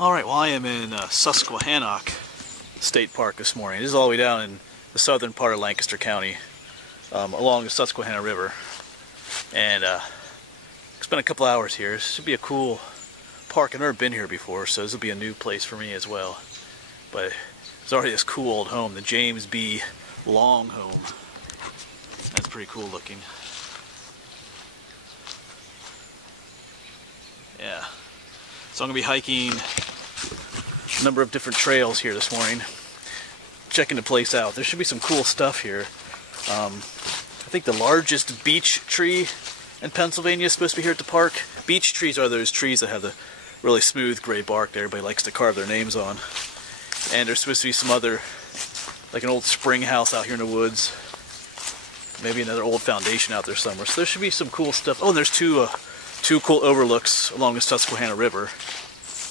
Alright, well I am in Susquehannock State Park this morning. This is all the way down in the southern part of Lancaster County, along the Susquehanna River. And spent a couple hours here. This should be a cool park. I've never been here before, so this will be a new place for me as well. But there's already this cool old home, the James B. Long home. That's pretty cool looking. Yeah. So I'm going to be hiking a number of different trails here this morning, checking the place out. There should be some cool stuff here. I think the largest beech tree in Pennsylvania is supposed to be here at the park. Beech trees are those trees that have the really smooth gray bark that everybody likes to carve their names on. And there's supposed to be some other, like an old spring house out here in the woods. Maybe another old foundation out there somewhere. So there should be some cool stuff. Oh, and there's two cool overlooks along the Susquehanna River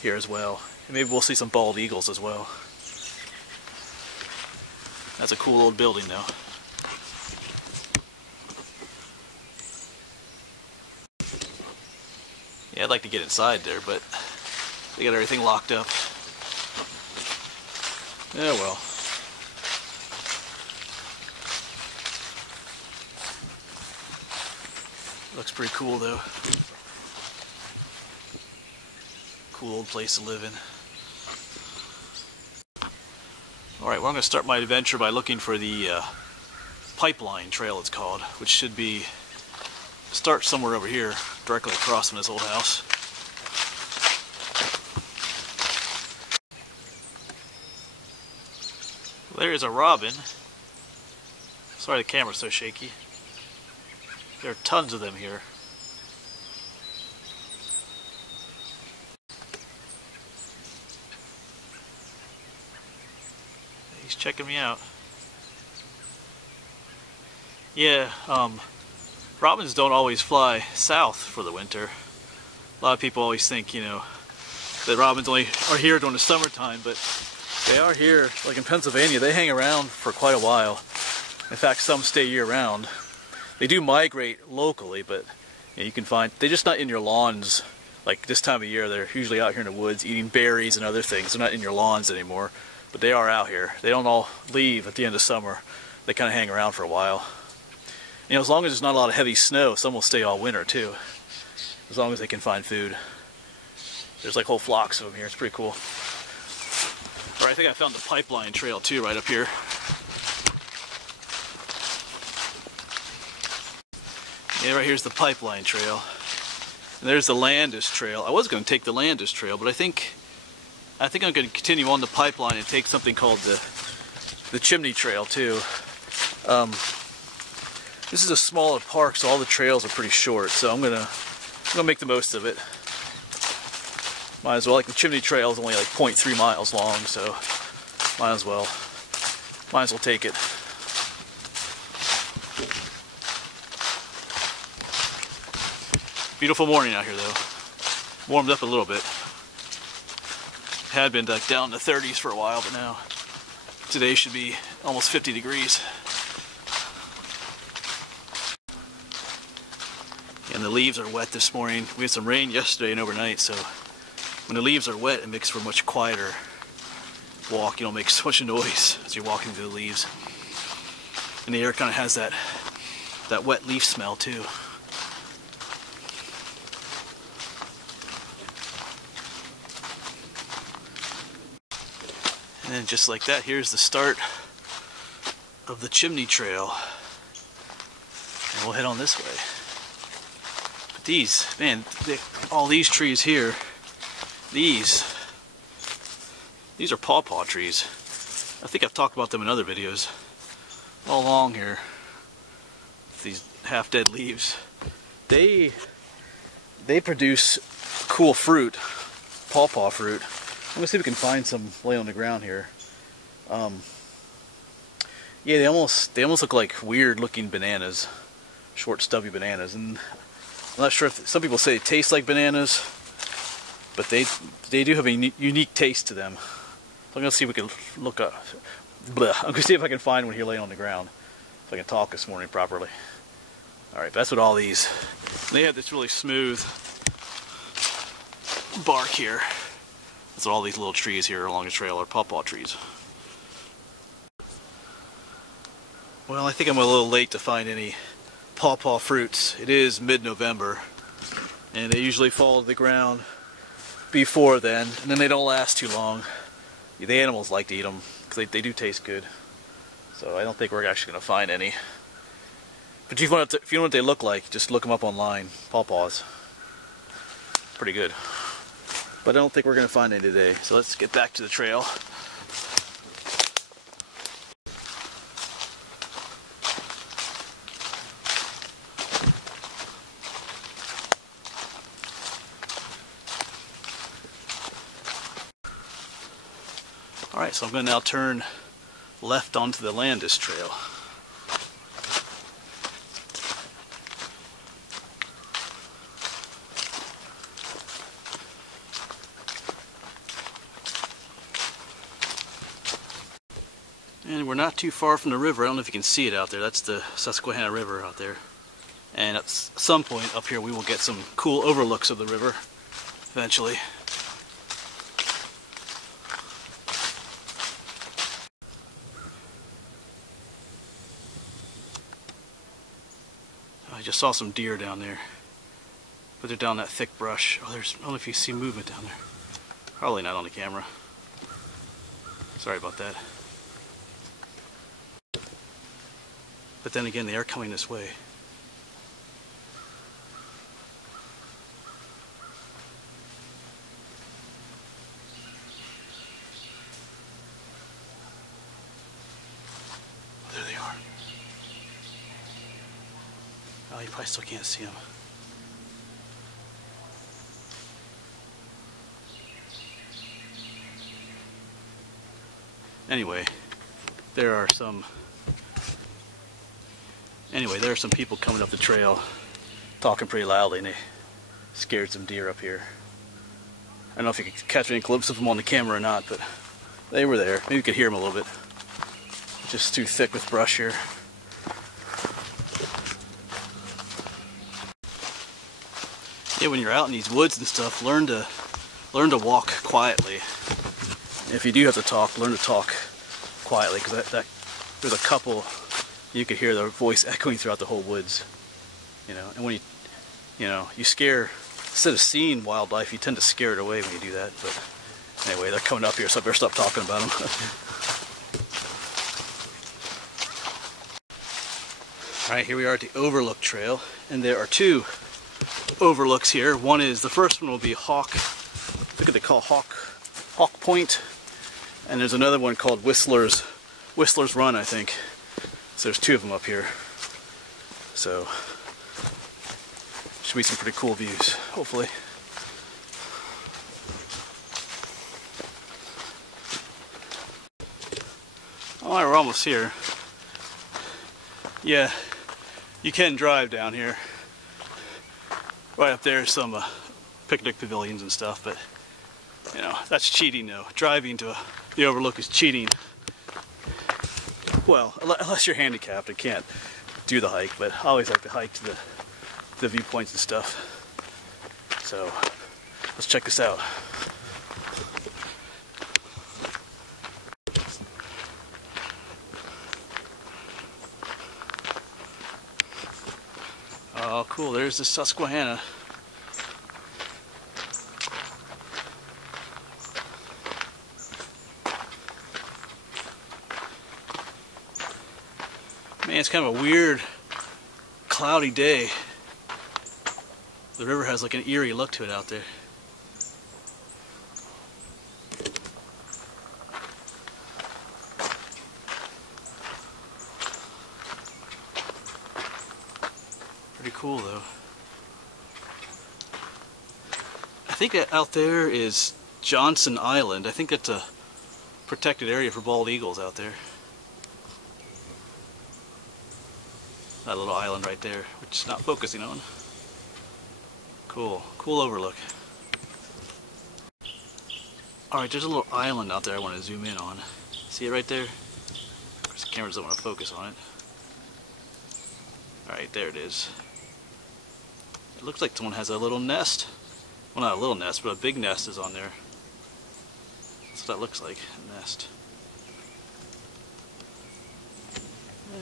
here as well. And maybe we'll see some bald eagles as well. That's a cool old building though. Yeah, I'd like to get inside there, but they got everything locked up. Yeah, well. Looks pretty cool though. Cool old place to live in. Alright, well I'm going to start my adventure by looking for the Pipeline Trail it's called, which should be start somewhere over here, directly across from this old house. There's a robin. Sorry the camera's so shaky. There are tons of them here. He's checking me out. Yeah, robins don't always fly south for the winter. A lot of people always think, you know, that robins only are here during the summertime, but they are here, like in Pennsylvania, they hang around for quite a while. In fact, some stay year-round. They do migrate locally, but you know, you can find, they're just not in your lawns. Like this time of year, they're usually out here in the woods eating berries and other things. They're not in your lawns anymore, but they are out here. They don't all leave at the end of summer. They kind of hang around for a while. You know, as long as there's not a lot of heavy snow, some will stay all winter too. As long as they can find food. There's like whole flocks of them here. It's pretty cool. Alright, I think I found the Pipeline Trail too, right up here. Yeah, right here's the Pipeline Trail. And there's the Landis Trail. I was going to take the Landis Trail, but I think I'm going to continue on the Pipeline and take something called the Chimney Trail too. This is a smaller park, so all the trails are pretty short. So I'm gonna make the most of it. Might as well. Like the Chimney Trail is only like 0.3 miles long, so might as well take it. Beautiful morning out here though. Warmed up a little bit. Had been like down in the 30s for a while, but now today should be almost 50 degrees. And the leaves are wet this morning. We had some rain yesterday and overnight, so when the leaves are wet, it makes for a much quieter walk. You don't make so much noise as you're walking through the leaves. And the air kind of has that wet leaf smell too. And then just like that, here's the start of the Chimney Trail. And we'll head on this way. But these, man, all these trees here, these are pawpaw trees. I think I've talked about them in other videos. All along here, these half-dead leaves. They produce cool fruit, pawpaw fruit. I'm gonna see if we can find some laying on the ground here. Yeah, they almost look like weird looking bananas, short stubby bananas, and I'm not sure if some people say they taste like bananas, but they do have a unique taste to them. So I'm gonna see if we can look up. I'm gonna see if I can find one here laying on the ground, if I can talk this morning properly. All right, that's what all these. They have this really smooth bark here. That's what all these little trees here along the trail are, pawpaw trees. Well, I think I'm a little late to find any pawpaw fruits. It is mid-November, and they usually fall to the ground before then, and then they don't last too long. The animals like to eat them because they do taste good. So I don't think we're actually going to find any. But if you know what they look like, just look them up online. Pawpaws. Pretty good. But I don't think we're going to find any today. So let's get back to the trail. Alright, so I'm going to now turn left onto the Landis Trail. And we're not too far from the river. I don't know if you can see it out there. That's the Susquehanna River out there. And at some point up here we will get some cool overlooks of the river eventually. I just saw some deer down there, but they're down that thick brush. Oh, I don't know if you see movement down there. Probably not on the camera. Sorry about that. But then again, they are coming this way. There they are. Oh, you probably still can't see them. Anyway, there are some people coming up the trail talking pretty loudly, and they scared some deer up here. I don't know if you could catch any glimpse of them on the camera or not, but they were there. Maybe you could hear them a little bit. Just too thick with brush here. Yeah, when you're out in these woods and stuff, learn to walk quietly. If you do have to talk, learn to talk quietly, because there's a couple you could hear their voice echoing throughout the whole woods. You know, and when you scare, instead of seeing wildlife, you tend to scare it away when you do that. But anyway, they're coming up here, so I better stop talking about them. Alright, here we are at the Overlook Trail, and there are two overlooks here. One is, the first one will be Hawk, look what they call Hawk Point, and there's another one called Whistler's Run, I think. So there's two of them up here. So should be some pretty cool views, hopefully. Alright, we're almost here. Yeah, you can drive down here. Right up there, some picnic pavilions and stuff, but you know, that's cheating though. Driving to the overlook is cheating. Well, unless you're handicapped and can't do the hike, but I always like to hike to the viewpoints and stuff. So, let's check this out. Oh, cool, there's the Susquehanna. Man, it's kind of a weird, cloudy day. The river has like an eerie look to it out there. Pretty cool though. I think that out there is Johnson Island. I think that's a protected area for bald eagles out there. That little island right there, which it's not focusing on. Cool, cool overlook. Alright, there's a little island out there I want to zoom in on. See it right there? Of course the camera doesn't want to focus on it. Alright, there it is. It looks like someone has a little nest. Well, not a little nest, but a big nest is on there. That's what that looks like, a nest.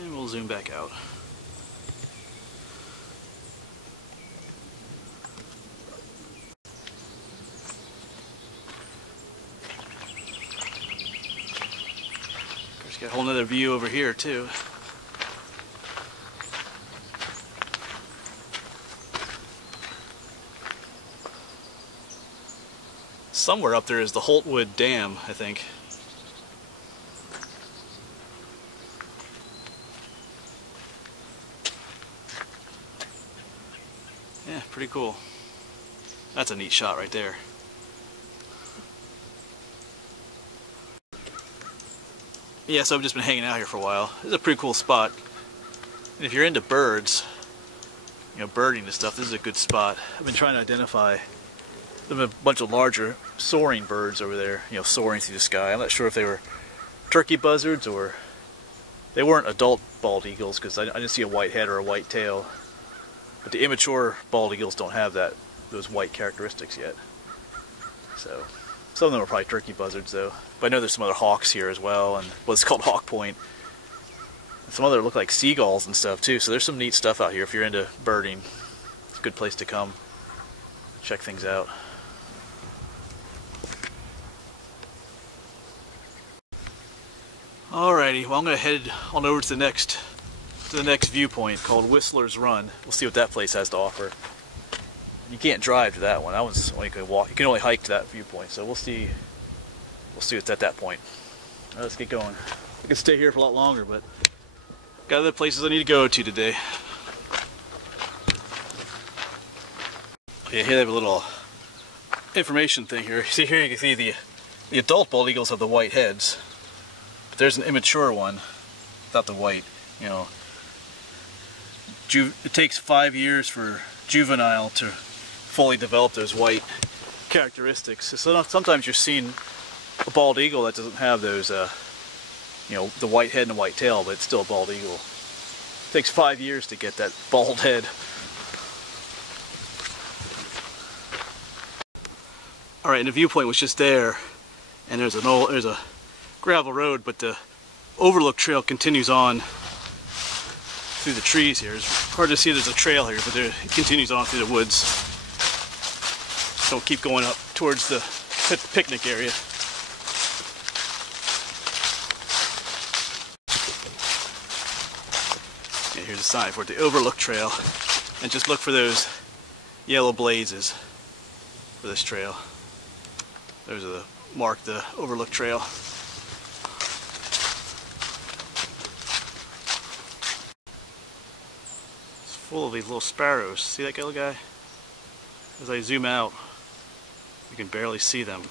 And we'll zoom back out. Of course, got a whole nother view over here too. Somewhere up there is the Holtwood Dam, I think. Yeah, pretty cool. That's a neat shot right there. Yeah, so I've just been hanging out here for a while. This is a pretty cool spot. And if you're into birds, you know, birding and stuff, this is a good spot. I've been trying to identify. There's a bunch of larger soaring birds over there, you know, soaring through the sky. I'm not sure if they were turkey buzzards or they weren't adult bald eagles because I didn't see a white head or a white tail. But the immature bald eagles don't have those white characteristics yet. So some of them are probably turkey buzzards though. But I know there's some other hawks here as well, and what's called Hawk Point. And some other look like seagulls and stuff too. So there's some neat stuff out here if you're into birding. It's a good place to come check things out. Alrighty, well I'm going to head on over to the next viewpoint called Whistler's Run. We'll see what that place has to offer. You can't drive to that one. That one's only you can walk. You can only hike to that viewpoint. So we'll see what's at that point. All right, let's get going. I could stay here for a lot longer, but got other places I need to go to today. Yeah, here they have a little information thing here. See here you can see the adult bald eagles have the white heads. But there's an immature one without the white, you know. It takes 5 years for juvenile to fully develop those white characteristics. So sometimes you're seeing a bald eagle that doesn't have those, you know, the white head and the white tail, but it's still a bald eagle. It takes 5 years to get that bald head. All right, and the viewpoint was just there, and there's a gravel road, but the Overlook Trail continues on through the trees here. It's hard to see there's a trail here, but it continues on through the woods. So we'll keep going up towards the picnic area. Yeah, here's a sign for it, the Overlook Trail. And just look for those yellow blazes for this trail. Those are mark the Overlook Trail. Full of these little sparrows. See that little guy? As I zoom out, you can barely see them.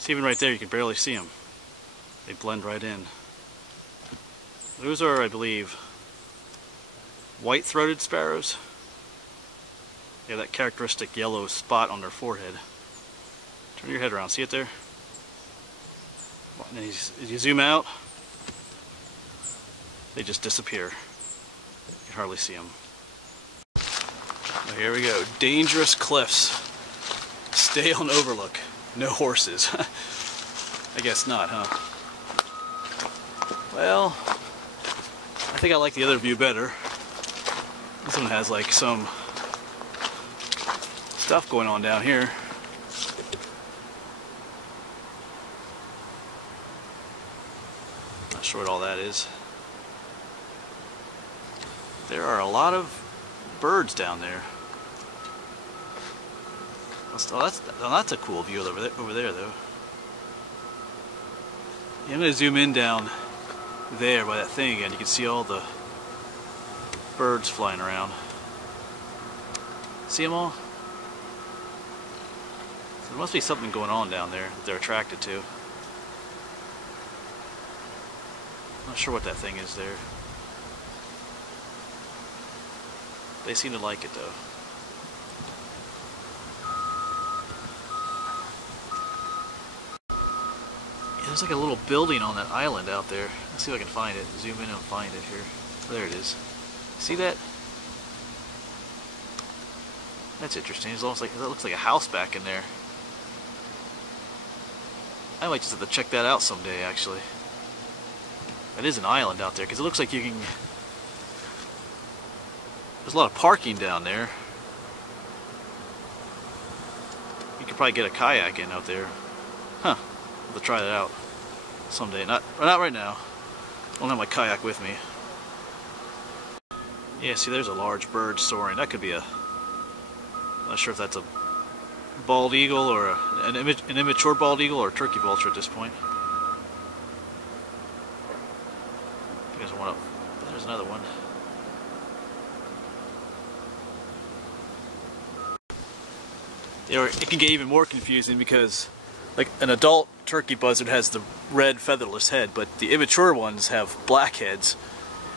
See, even right there, you can barely see them. They blend right in. Those are, I believe, white-throated sparrows. They have that characteristic yellow spot on their forehead. Turn your head around. See it there? And as you zoom out, they just disappear. You can hardly see them. Here we go. Dangerous cliffs. Stay on Overlook. No horses. I guess not, huh? Well, I think I like the other view better. This one has like some stuff going on down here. Not sure what all that is. There are a lot of birds down there. Oh, that's a cool view over there though. Yeah, I'm going to zoom in down there by that thing again. You can see all the birds flying around. See them all? So there must be something going on down there that they're attracted to. Not sure what that thing is there. They seem to like it though. Yeah, there's like a little building on that island out there. Let's see if I can find it. Zoom in and find it here. There it is. See that? That's interesting. It's almost like, it looks like a house back in there. I might just have to check that out someday, actually. That is an island out there, because it looks like you can... There's a lot of parking down there. You could probably get a kayak in out there. Huh. I'll have to try that out someday. Not right now. I don't have my kayak with me. Yeah, see, there's a large bird soaring. That could be a... I'm not sure if that's a bald eagle or an immature bald eagle or a turkey vulture at this point. There's one up. There's another one. It can get even more confusing because, like, an adult turkey buzzard has the red featherless head, but the immature ones have black heads.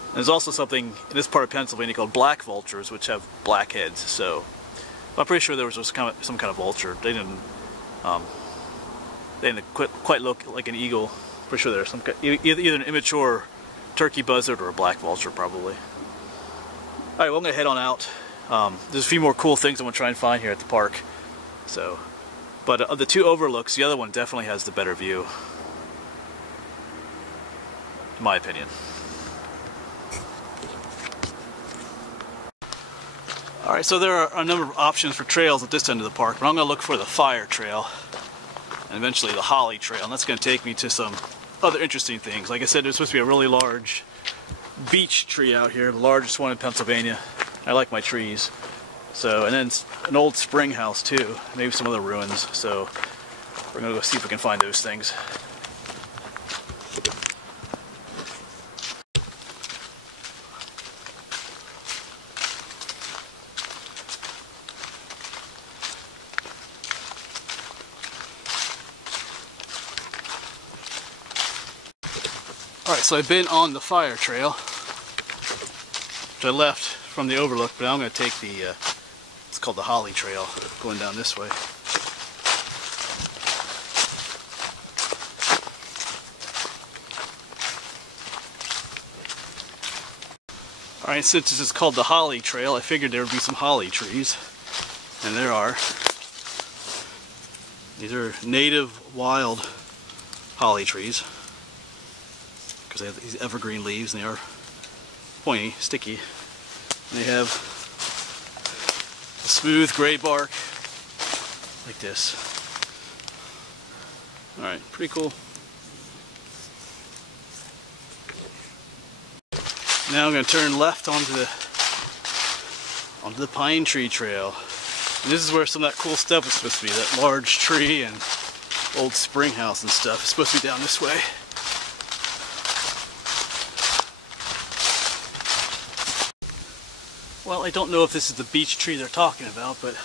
And there's also something in this part of Pennsylvania called black vultures, which have black heads. So I'm pretty sure there was some kind of vulture. They didn't quite look like an eagle. Pretty sure there's some either an immature turkey buzzard or a black vulture, probably. All right, well, I'm gonna head on out. There's a few more cool things I'm gonna try and find here at the park. So, but of the two overlooks, the other one definitely has the better view, in my opinion. Alright, so there are a number of options for trails at this end of the park, but I'm going to look for the Fire Trail and eventually the Holly Trail, and that's going to take me to some other interesting things. Like I said, there's supposed to be a really large beech tree out here, the largest one in Pennsylvania. I like my trees. So, and then an old spring house too, maybe some other ruins. So we're going to go see if we can find those things. Alright, so I've been on the Fire Trail, which I left from the Overlook, but now I'm going to take the, it's called the Holly Trail, going down this way. Alright, since this is called the Holly Trail, I figured there would be some holly trees, and there are. These are native wild holly trees, because they have these evergreen leaves and they are pointy, sticky. And they have a smooth gray bark like this. Alright, pretty cool. Now I'm going to turn left onto the Pine Tree Trail. And this is where some of that cool stuff is supposed to be. That large tree and old spring house and stuff is supposed to be down this way. Well, I don't know if this is the beech tree they're talking about, but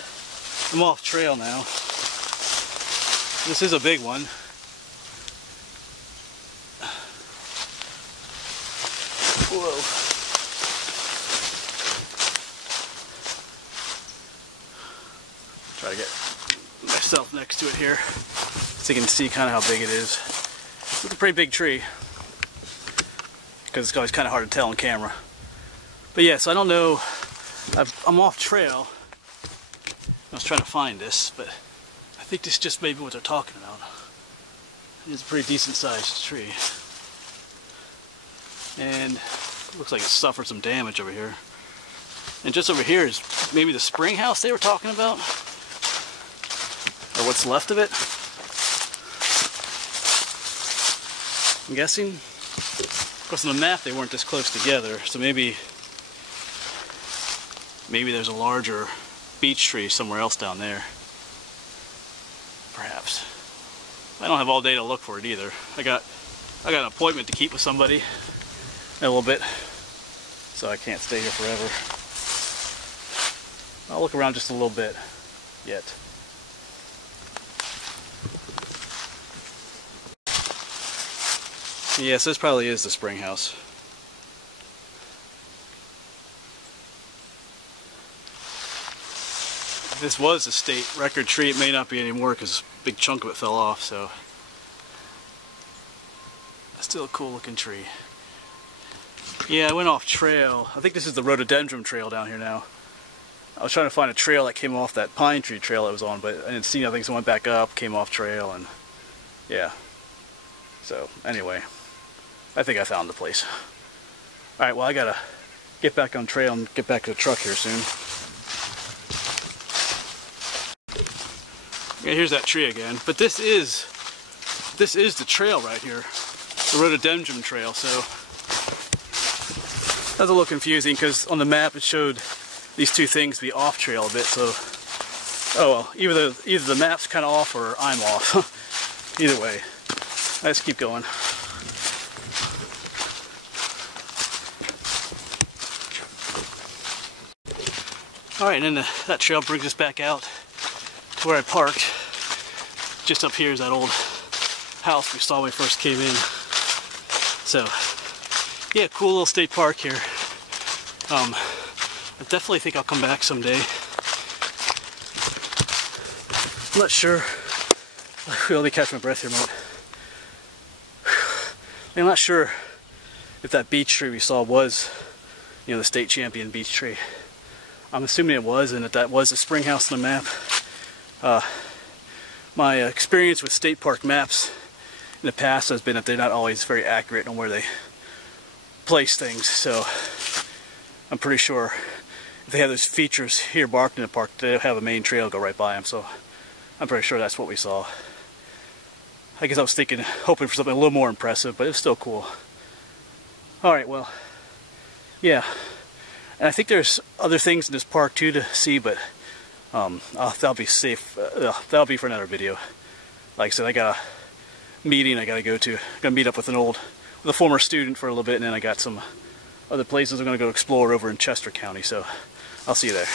I'm off trail now. This is a big one. Whoa. Try to get myself next to it here so you can see kind of how big it is. It's a pretty big tree because it's always kind of hard to tell on camera. But yeah, so I don't know. I'm off trail. I was trying to find this, but I think this just may be what they're talking about. It's a pretty decent sized tree. And it looks like it suffered some damage over here. And just over here is maybe the spring house they were talking about. Or what's left of it. I'm guessing. Of course on the map they weren't this close together, so maybe there's a larger beech tree somewhere else down there. Perhaps. I don't have all day to look for it either. I got an appointment to keep with somebody in a little bit, so I can't stay here forever. I'll look around just a little bit yet. Yes, this probably is the spring house. If this was a state record tree, it may not be anymore because a big chunk of it fell off, so still a cool looking tree. Yeah, I went off trail. I think this is the Rhododendron Trail down here now. I was trying to find a trail that came off that Pine Tree Trail I was on, but I didn't see nothing, so I went back up, came off trail, and yeah. So anyway, I think I found the place. Alright, well I gotta get back on trail and get back to the truck here soon. Yeah, here's that tree again. But this is the trail right here. The Rhododendron Trail, so that's a little confusing because on the map it showed these two things be off trail a bit, so oh well, either the map's kinda off or I'm off. Either way. Let's keep going. Alright, and then that trail brings us back out to where I parked. Just up here is that old house we saw when we first came in. So, yeah, cool little state park here. I definitely think I'll come back someday. I'm not sure. I really catch my breath here a moment. I'm not sure if that beech tree we saw was, you know, the state champion beech tree. I'm assuming it was, and that was a spring house on the map. My experience with state park maps in the past has been that they're not always very accurate on where they place things, so I'm pretty sure if they have those features here marked in the park, they have a main trail go right by them, so I'm pretty sure that's what we saw. I guess I was hoping for something a little more impressive, but it was still cool. Alright, well, yeah. And I think there's other things in this park too to see, but that'll be safe. That'll be for another video. Like I said, I got a meeting I gotta go to. I'm gonna meet up with a former student for a little bit, and then I got some other places I'm gonna go explore over in Chester County, so I'll see you there.